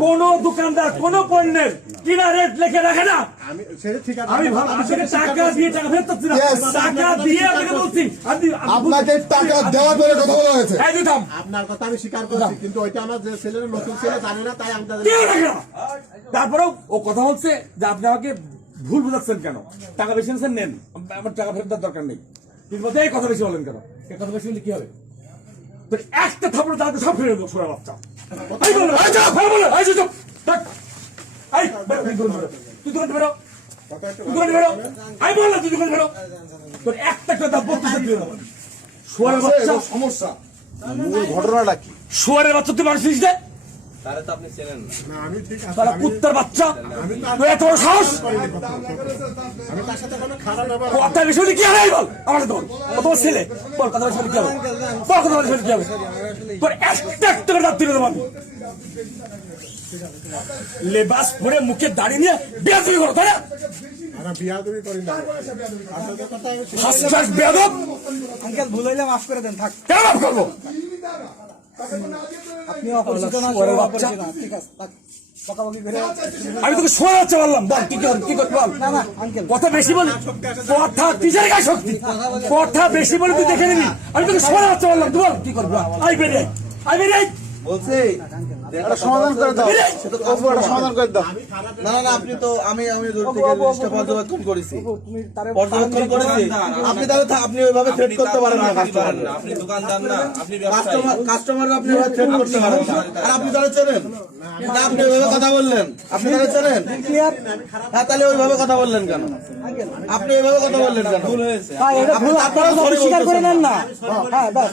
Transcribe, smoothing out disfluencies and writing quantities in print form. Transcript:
কোন দোকানদার কোন পণ্যের কিনা রেট লিখে রাখে না। আমি টাকা দিয়ে টাকা ফেরত দিচ্ছি না, টাকা দিয়ে আপনাকে বলছি। আপনাকে টাকা দেওয়ার পরে কথা বলা হয়েছে। আপনার কথা আমি স্বীকার করছি, কিন্তু ওইটা আমার যে ছেলের নতুন ছেলে জানে না, তাই আমাদের তারপরেও ও কথা বলছে যে আপনি আমাকে ভুল বুঝাচ্ছেন কেন, টাকা বেশি নিচ্ছেন নেন, আমার টাকা ফেরত দেওয়ার দরকার নেই। কিন্তু এই কথা বেশি বলেন কেন? এই কথা বেশি বললে কি হবে? একটা থাপড়ে তাদের সব ফেরত দেবো, সোনা বাচ্চা। তুই দোকান বেরো, দোকান বেরো, আমি বললাম তুই দোকান বেরো। তোর একটা কথা বলতে সোয়ারের বাচ্চা সমস্যা ঘটনাটা কি? সোয়ারের বাচ্চা তুই মানুষ চিনিস না? তারা কুত্তার বাচ্চা, এত বড় সাহস! কথা বেশি হলে কি হবে বল, আমার সাথে বল। ও তোমার ছেলে, বল কথা বেশি হলে কি হবে, বল কথা বেশি হলে কি হবে? তোর একটা একটা করে দাঁত তুলে দেবো আমি। লেবাস পরে মুখে দাঁড়িয়ে নিয়ে বিয়া তুমি করো, তাই না? ভুল হইলে মাফ করে দেন, থাক। কেন মাফ করবো? আপনি অপরিচিত না, ঠিক আছে, থাক। বকাবকি করে আমি তোকে শোনা যাচ্ছে বললাম, বল কি করবি, কি করবি বল। না আঙ্কেল, কথা বেশি বলি, কথা টিচার গায়ে শক্তি, কথা বেশি বলে তুই দেখে নিবি। আমি তোকে শোনা যাচ্ছে বললাম, তুই বল কি করবি। আই বেরিয়ে, আই বেরিয়ে বলছি সমাধান করে দাও, সমাধান করে দাও। না আপনি তো আমি দূর থেকে জিনিসটা পর্যবেক্ষণ করেছি, আপনি তাহলে আপনি ওইভাবে থ্রেট করতে পারেন না। আপনি দোকানদার না, আপনি কাস্টমার আপনি ওইভাবে থ্রেট করতে পারেন না। আর আপনি তাহলে চেনেন, আপনি ওইভাবে কথা বললেন, আপনি তাহলে চেনেন। হ্যাঁ, তাহলে ওইভাবে কথা বললেন কেন? আপনি ওইভাবে কথা বললেন কেন? আপনারা স্বীকার করে নেন না। হ্যাঁ, বাস।